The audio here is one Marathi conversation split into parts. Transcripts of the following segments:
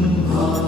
from.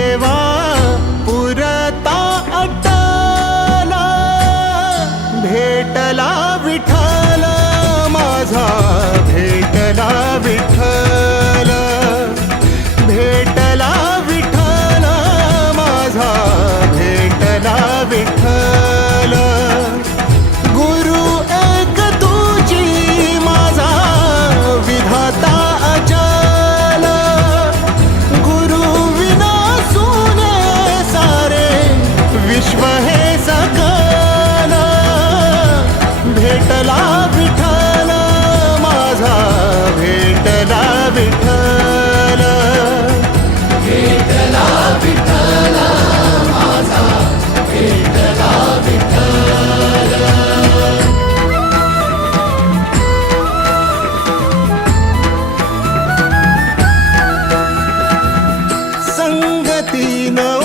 Latina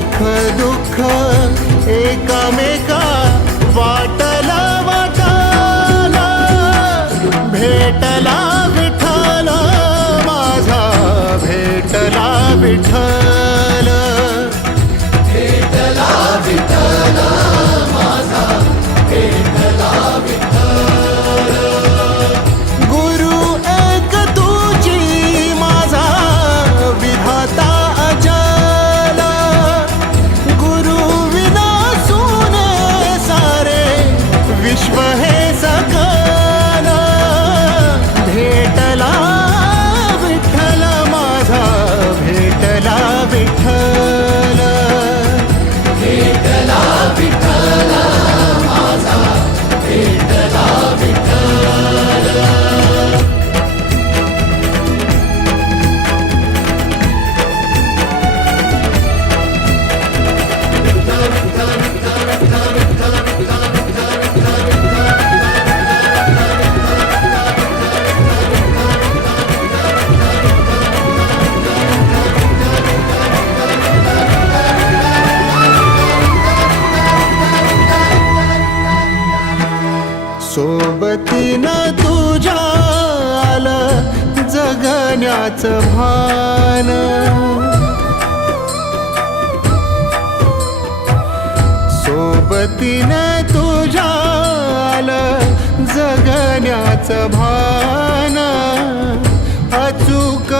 सुख दुःख एकमेका वाटला वाटला भेटला विठ्ठला माझा भेटला विठ्ठल. भेटला विठ्ठला माझा भेटला विठ्ठल. सोबतीनं तुझ्या आलं जगण्याचं भान. सोबतीनं तुझ्या आलं जगण्याचं भान. अचूक